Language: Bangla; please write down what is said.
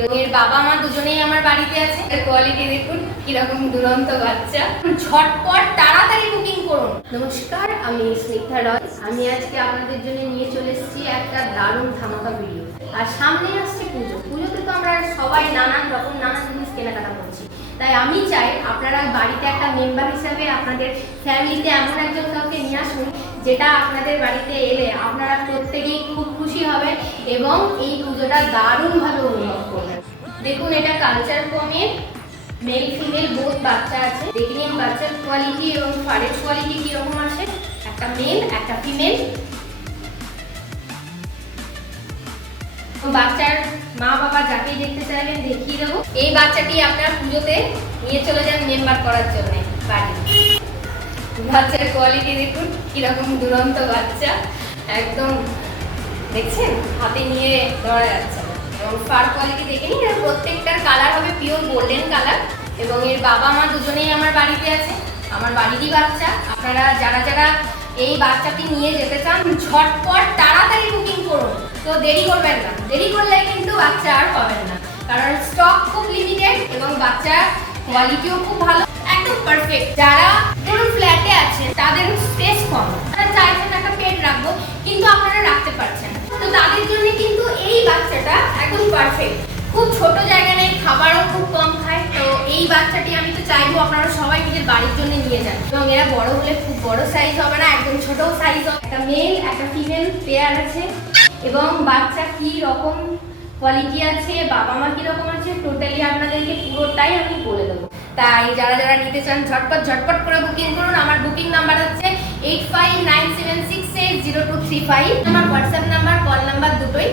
ভিডিও। এর বাবা মা দুজনেই আমার বাড়িতে আছে। এর কোয়ালিটি দেখুন কিরকম দুরন্ত বাচ্চা। ঝটপট তাড়াতাড়ি বুকিং করুন। নমস্কার, আমি স্নিগ্ধা রয়। আমি আজকে আপনাদের জন্য নিয়ে চলে এসেছি একটা দারুণ ধামাকা ভিডিও। আর সামনে আসছে পুজো। পুজোতে তো আমরা সবাই নানান জিনিস কেনাকাটা করছি। তাই আমি চাই আপনারা বাড়িতে একটা মেম্বার হিসাবে আপনাদের ফ্যামিলিতে এমন একজন কাউকে নিয়ে আসুন যেটা আপনাদের বাড়িতে এলে আপনারা প্রত্যেকেই খুব খুশি হবেন এবং এই পুজোটা দারুণভাবে অনুভব করবেন। দেখুন, এটা কালচার ফর্মের মেল ফিমেল বোথ বাচ্চা আছে। দেখে নিন বাচ্চার কোয়ালিটি এবং ফারের কোয়ালিটি কিরকম আছে। একটা মেল একটা ফিমেল। বাচ্চার মা বাবা যাকেই দেখতে চাইবেন দেখিয়ে দেবো। এই বাচ্চাটি আপনার পুজোতে নিয়ে চলে যান মেম্বার করার জন্য বাড়ি। বাচ্চার কোয়ালিটি দেখুন কিরকম দুরন্ত বাচ্চা, একদম দেখছেন হাতে নিয়ে ধরা যাচ্ছে। এবং ফার কোয়ালিটি দেখে নিন, এর প্রত্যেকটার কালার হবে পিওর গোল্ডেন কালার। এবং এর বাবা মা দুজনেই আমার বাড়িতে আছে, আমার বাড়িরই বাচ্চা। আপনারা যারা এই বাচ্চাটি নিয়ে যেতে চান ঝটপট তাড়াতাড়ি বুকিং করুন। তো দেরি করবেন না, দেরি করলে কিন্তু বাচ্চা আর পাবেন না, কারণ স্টক খুব লিমিটেড এবং বাচ্চার কোয়ালিটিও খুব ভালো, একদম পারফেক্ট। যারা ধরুন ফ্ল্যাটে আছেন, তাদের স্পেস কম, তারা চাইছেন একটা পেট রাখবো কিন্তু আপনারা রাখতে পারছেন, তো তাদের জন্য কিন্তু এই বাচ্চাটা একদম পারফেক্ট। খুব ছোট জায়গা নেই, খাবারও খুব কম খায়, তো এই বাচ্চাটি আমি তো চাইবো আপনারা সবাই নিজের বাড়ির জন্য নিয়ে যান। এবং এরা বড় হলে খুব বড় সাইজ হবে না, একদম ছোট সাইজ হবে। একটা মেল একটা ফিমেল পেয়ার আছে এবং বাচ্চা কি রকম কোয়ালিটি আছে, বাবা মা কি রকম আছে, টোটালি আপনাদেরকে পুরোটাই আমি বলে দেবো। তাই যারা নিতে চান ঝটপট করে বুকিং করুন। আমার বুকিং নাম্বার হচ্ছে 8597680235। আমার হোয়াটসঅ্যাপ নাম্বার, কল নাম্বার দুটোই।